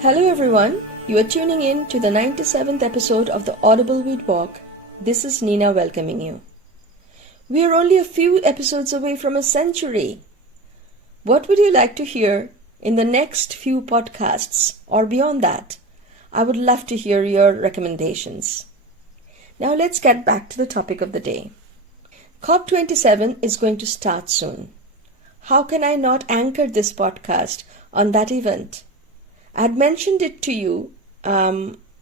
Hello everyone, you are tuning in to the 97th episode of the Audible Weed Walk. This is Nina welcoming you. We are only a few episodes away from a century. What would you like to hear in the next few podcasts or beyond that? I would love to hear your recommendations. Now let's get back to the topic of the day. COP27 is going to start soon. How can I not anchor this podcast on that event? I had mentioned it to you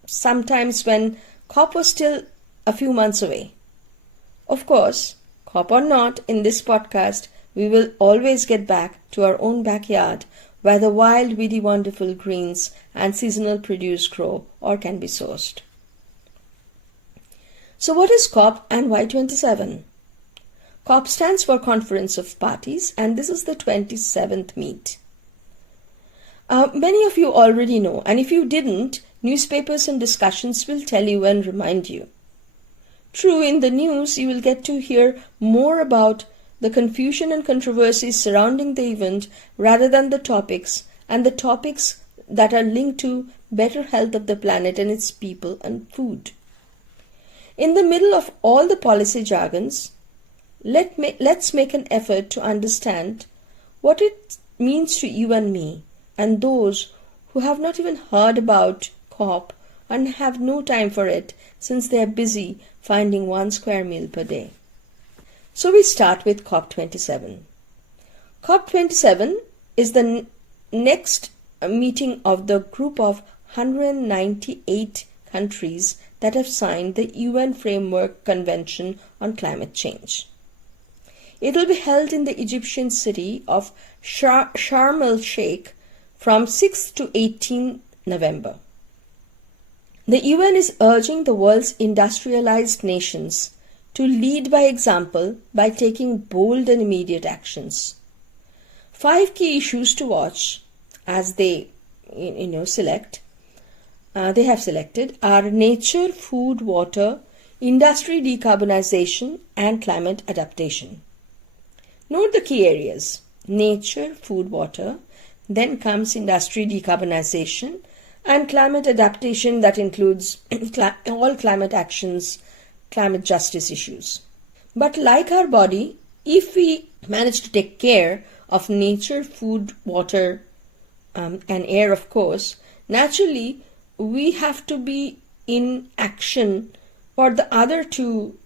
sometimes when COP was still a few months away. Of course, COP or not, in this podcast, we will always get back to our own backyard where the wild, weedy, wonderful greens and seasonal produce grow or can be sourced. So what is COP and why 27? COP stands for Conference of Parties, and this is the 27th meet. Many of you already know, and if you didn't, newspapers and discussions will tell you and remind you. True, in the news you will get to hear more about the confusion and controversies surrounding the event rather than the topics, and the topics that are linked to better health of the planet and its people and food. In the middle of all the policy jargons, let's make an effort to understand what it means to you and me, and those who have not even heard about COP and have no time for it since they are busy finding 1 square meal per day. So we start with COP27. COP27 is the next meeting of the group of 198 countries that have signed the UN Framework Convention on Climate Change. It will be held in the Egyptian city of Sharm el-Sheikh from 6th to 18 November. The UN is urging the world's industrialized nations to lead by example by taking bold and immediate actions. 5 key issues to watch as they have selected are nature, food, water, industry decarbonization, and climate adaptation. Note the key areas: nature, food, water. Then comes industry decarbonization and climate adaptation, that includes all climate actions, climate justice issues. But like our body, if we manage to take care of nature, food, water, and air, of course, naturally we have to be in action for the other two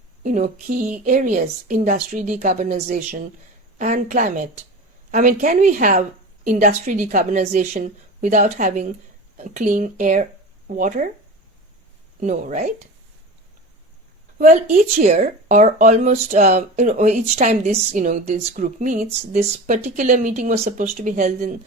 key areas, industry decarbonization and climate. Can we have industry decarbonization without having clean air, water? No, right? Well, each year or almost each time this group meets, this particular meeting was supposed to be held in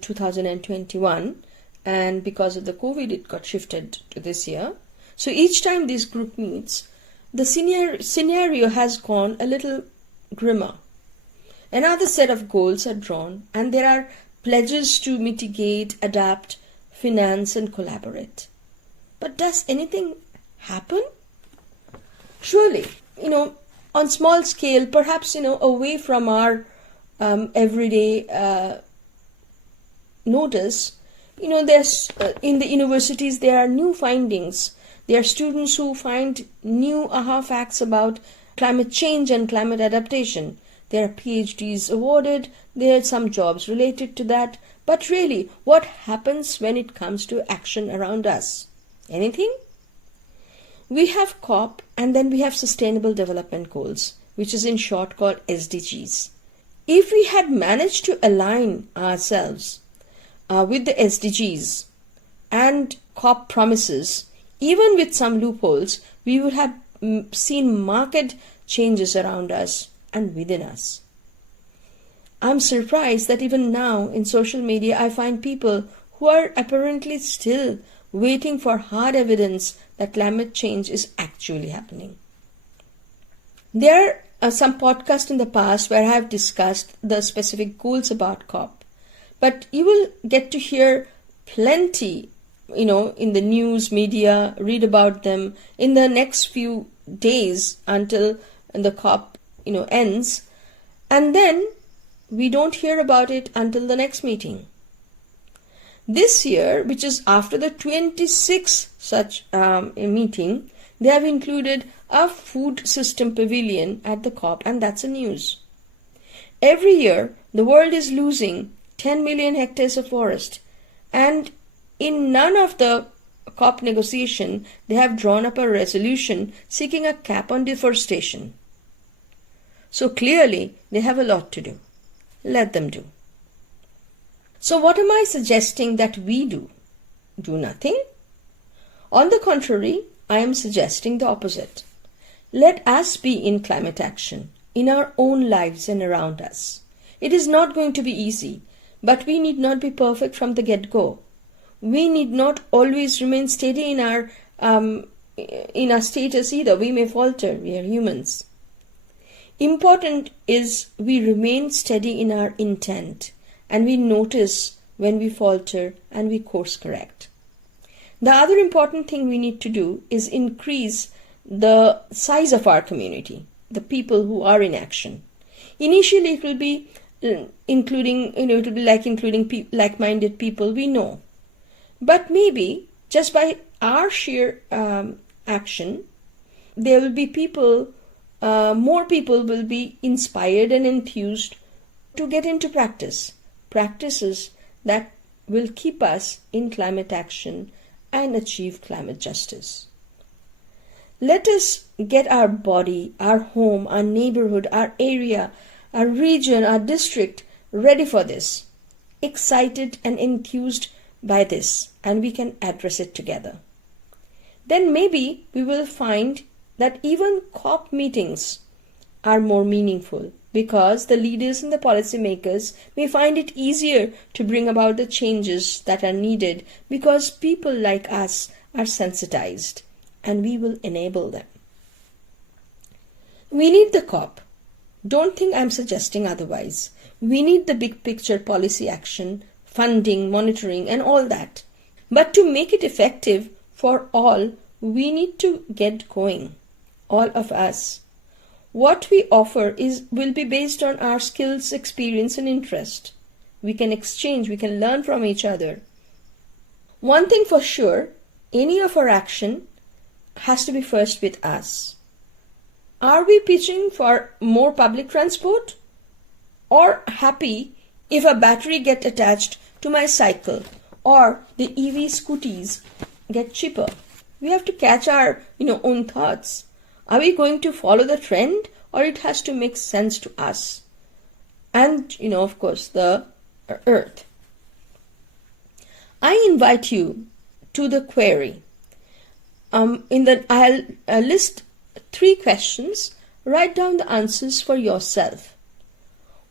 2021, and because of the COVID it got shifted to this year. So each time this group meets, the scenario has gone a little grimmer. Another set of goals are drawn, and there are pledges to mitigate, adapt, finance, and collaborate. But does anything happen? Surely, on small scale, perhaps, away from our everyday notice, there's in the universities there are new findings. There are students who find new aha facts about climate change and climate adaptation. There are PhDs awarded, there are some jobs related to that. But really, what happens when it comes to action around us? Anything? We have COP, and then we have Sustainable Development Goals, which is in short called SDGs. If we had managed to align ourselves with the SDGs and COP promises, even with some loopholes, we would have seen marked changes around us and within us. I'm surprised that even now in social media I find people who are apparently still waiting for hard evidence that climate change is actually happening. There are some podcasts in the past where I have discussed the specific goals about COP, but you will get to hear plenty, in the news, media, read about them in the next few days until the COP ends, and then we don't hear about it until the next meeting. This year, which is after the 26th such meeting, they have included a food system pavilion at the COP, and that's a news. Every year, the world is losing 10 million hectares of forest, and in none of the COP negotiation, they have drawn up a resolution seeking a cap on deforestation. So clearly, they have a lot to do. Let them do. So what am I suggesting that we do? Do nothing? On the contrary, I am suggesting the opposite. Let us be in climate action, in our own lives and around us. It is not going to be easy, but we need not be perfect from the get-go. We need not always remain steady in our status either. We may falter. We are humans. Important is we remain steady in our intent, and we notice when we falter and we course correct. The other important thing we need to do is increase the size of our community, the people who are in action. Initially, it will be including like-minded people we know. But maybe just by our sheer action, there will be more people will be inspired and enthused to get into practices that will keep us in climate action and achieve climate justice. Let us get our body, our home, our neighborhood, our area, our region, our district ready for this, excited and enthused by this, and we can address it together. Then maybe we will find that even COP meetings are more meaningful, because the leaders and the policymakers may find it easier to bring about the changes that are needed, because people like us are sensitized, and we will enable them. We need the COP. Don't think I'm suggesting otherwise. We need the big picture policy action, funding, monitoring, and all that. But to make it effective for all, we need to get going, all of us. What we offer will be based on our skills, experience, and interest. We can exchange, we can learn from each other. One thing for sure, any of our action has to be first with us. Are we pitching for more public transport? Or happy if a battery gets attached to my cycle or the EV scooties get cheaper? We have to catch our own thoughts. Are we going to follow the trend, or it has to make sense to us? And, of course, the earth. I invite you to the query. I'll list 3 questions. Write down the answers for yourself.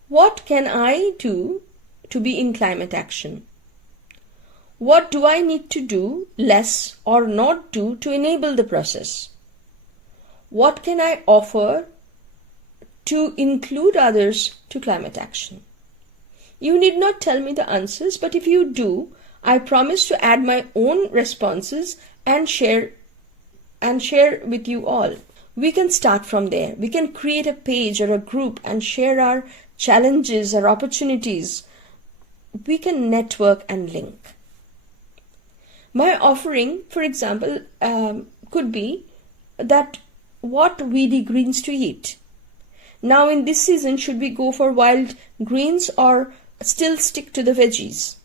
What can I do to be in climate action? What do I need to do less or not do to enable the process? What can I offer to include others to climate action? You need not tell me the answers, but if you do, I promise to add my own responses and share with you all. We can start from there. We can create a page or a group and share our challenges or opportunities. We can network and link. My offering, for example, could be that what weedy greens to eat. Now in this season, should we go for wild greens or still stick to the veggies?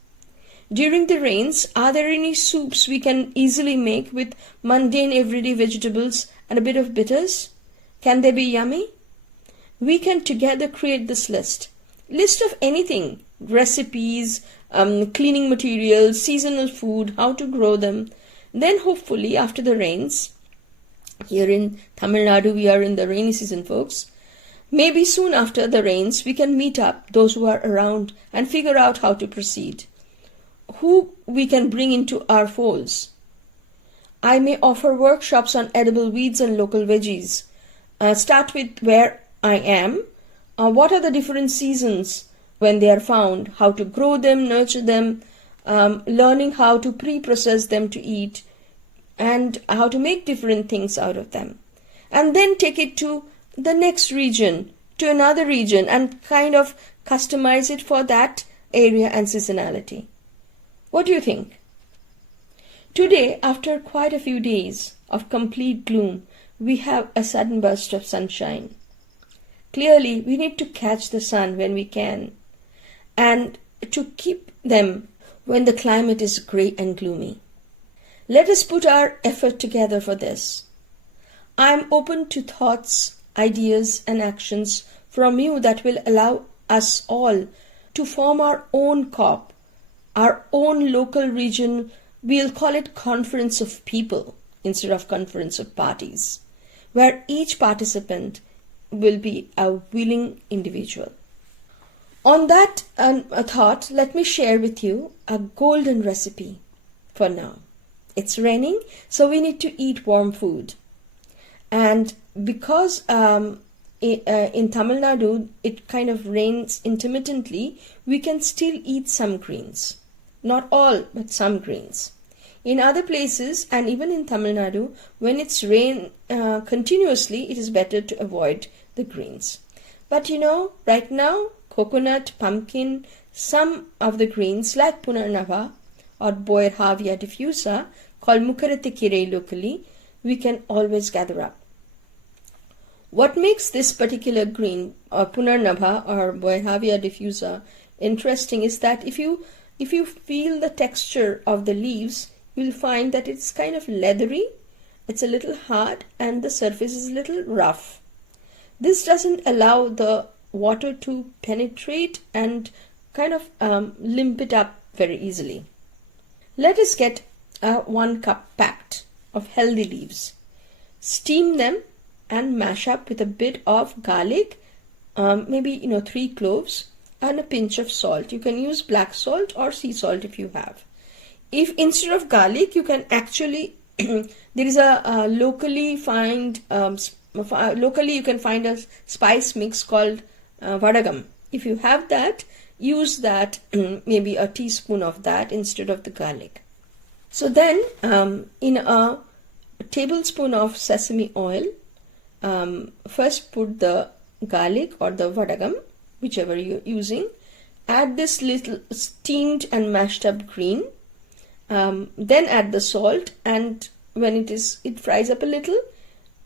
During the rains, are there any soups we can easily make with mundane everyday vegetables and a bit of bitters? Can they be yummy? We can together create this list of anything, recipes, cleaning materials, seasonal food, how to grow them. Then hopefully after the rains, here in Tamil Nadu we are in the rainy season, folks, maybe soon after the rains we can meet up, those who are around, and figure out how to proceed, who we can bring into our folds. I may offer workshops on edible weeds and local veggies. Start with where I am. What are the different seasons when they are found? How to grow them, nurture them, learning how to pre-process them to eat, and how to make different things out of them. And then take it to the next region, to another region, and kind of customize it for that area and seasonality. What do you think? Today, after quite a few days of complete gloom, we have a sudden burst of sunshine. Clearly, we need to catch the sun when we can, and to keep them when the climate is grey and gloomy. Let us put our effort together for this. I am open to thoughts, ideas, and actions from you that will allow us all to form our own COP, our own local region. We'll call it Conference of People instead of Conference of Parties, where each participant will be a willing individual. On that thought, let me share with you a golden recipe for now. It's raining, so we need to eat warm food. And because in Tamil Nadu it kind of rains intermittently, we can still eat some greens. Not all, but some greens. In other places, and even in Tamil Nadu, when it's rain continuously, it is better to avoid the greens. But right now, coconut, pumpkin, some of the greens like Punarnava or Boerhaavia diffusa, called Mukarattikire locally, we can always gather up. What makes this particular green, or Punarnava or Boerhaavia diffusa, interesting is that if you feel the texture of the leaves, you'll find that it's kind of leathery, it's a little hard, and the surface is a little rough. This doesn't allow the water to penetrate and kind of limp it up very easily. Let us get 1 cup packed of healthy leaves. Steam them and mash up with a bit of garlic, maybe 3 cloves, and a pinch of salt. You can use black salt or sea salt if you have. If instead of garlic, you can actually there is a locally you can find a spice mix called vadagam. If you have that, use that, maybe a teaspoon of that instead of the garlic. So then in a tablespoon of sesame oil, first put the garlic or the vadagam, whichever you're using. Add this little steamed and mashed up green. Then add the salt, and when it fries up a little,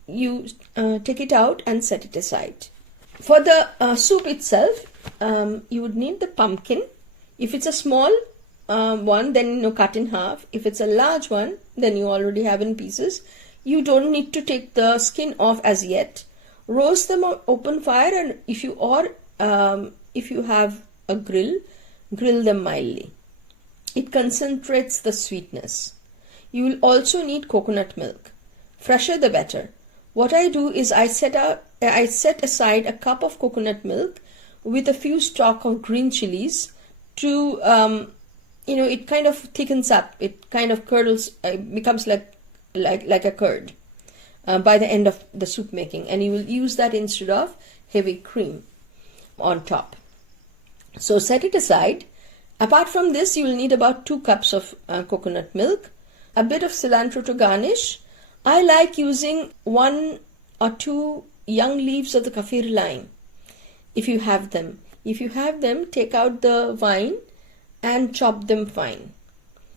you take it out and set it aside. For the soup itself, you would need the pumpkin. If it's a small one, then cut in half. If it's a large one, then you already have in pieces. You don't need to take the skin off as yet. Roast them on open fire, and if you have a grill them mildly. It concentrates the sweetness. You will also need coconut milk. Fresher the better. What I do is I set aside a cup of coconut milk with a few stalk of green chilies to it kind of thickens up. It kind of curdles, becomes like a curd by the end of the soup making, and you will use that instead of heavy cream on top. So set it aside. Apart from this, you will need about 2 cups of coconut milk, a bit of cilantro to garnish. I like using 1 or 2 young leaves of the kaffir lime, if you have them. If you have them, take out the vine and chop them fine.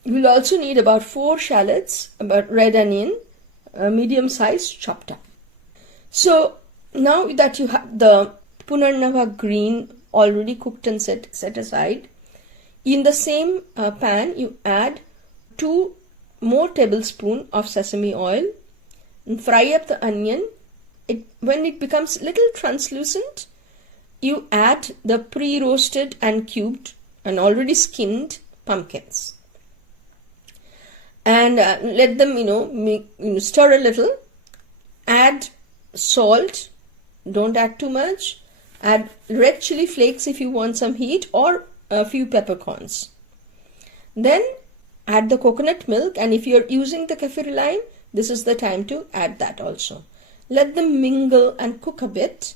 You will also need about 4 shallots, about red onion, medium size, chopped up. So now that you have the Punarnava green already cooked and set aside, in the same pan you add 2 more tablespoons of sesame oil and fry up the onion. When it becomes little translucent, you add the pre-roasted and cubed and already skinned pumpkins, and let them stir a little. Add salt, don't add too much. Add red chili flakes if you want some heat, or a few peppercorns. Then add the coconut milk, and if you're using the kaffir lime, this is the time to add that also. Let them mingle and cook a bit.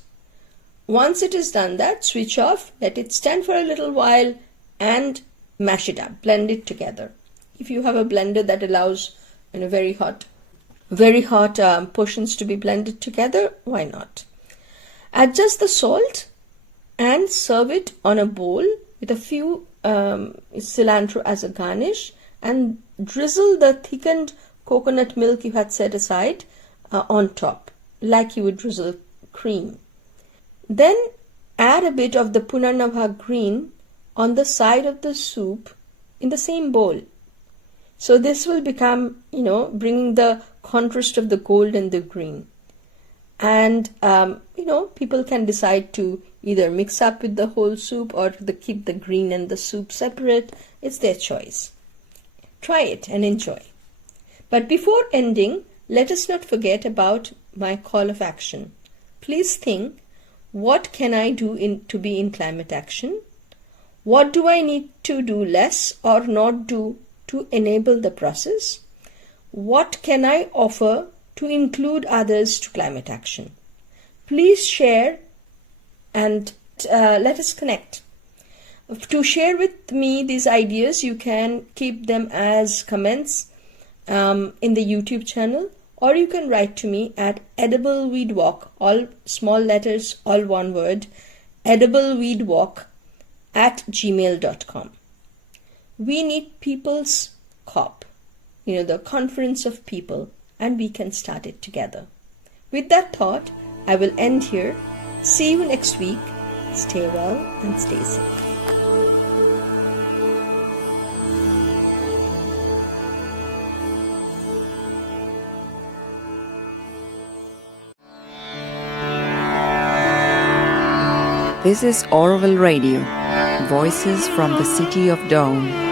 Once it is done that, switch off, let it stand for a little while, and mash it up, blend it together. If you have a blender that allows very hot portions to be blended together, why not? Adjust the salt and serve it on a bowl with a few cilantro as a garnish, and drizzle the thickened coconut milk you had set aside on top, like you would drizzle cream. Then add a bit of the Punarnabha green on the side of the soup in the same bowl. So this will become, bringing the contrast of the gold and the green. And, people can decide to either mix up with the whole soup or keep the green and the soup separate. It's their choice. Try it and enjoy. But before ending, let us not forget about my call of action. Please think, what can I do to be in climate action? What do I need to do less or not do to enable the process? What can I offer to include others to climate action? Please share and let us connect. To share with me these ideas, you can keep them as comments in the YouTube channel, or you can write to me at edibleweedwalk, all small letters, all one word, edibleweedwalk@gmail.com. We need people's COP, the conference of people, and we can start it together. With that thought, I will end here. See you next week. Stay well and stay safe. This is Orville Radio, voices from the city of Dawn.